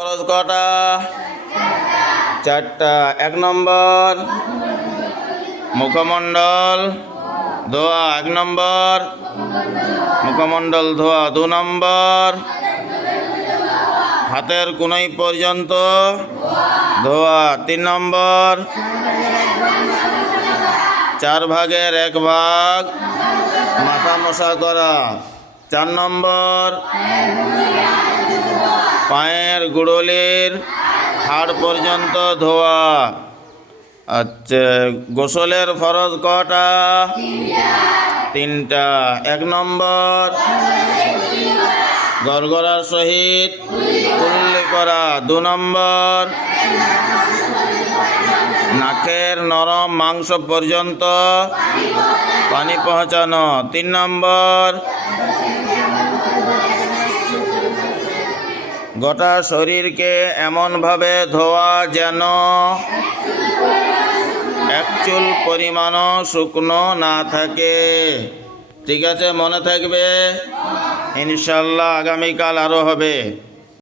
ফরজ কটা? চারটা। 1 নম্বর মুখমণ্ডল ধোয়া, 1 নম্বর মুখমণ্ডল ধোয়া। 2 নম্বর হাতের কোনাই পর্যন্ত ধোয়া। 3 নম্বর 4 ভাগের 1 ভাগ মাথা মশা করা। 4 নম্বর পায়ের গুড়লির হাড় পর্যন্ত ধোয়া। আচ্ছা, গোসলের ফরজ কটা? 3টা। 1 নম্বর গড়গড়ার সহিত কুল্লি করা। 2 নম্বর নাকের নরম মাংস পর্যন্ত পানি পৌঁছানো। 3 নম্বর গোটা শরীরকে এমনভাবে ধোয়া যেন এক চুল পরিমাণও শুকনো না থাকে। ঠিক আছে, মনে থাকবে। ইনশাল্লাহ আগামীকাল আরও হবে।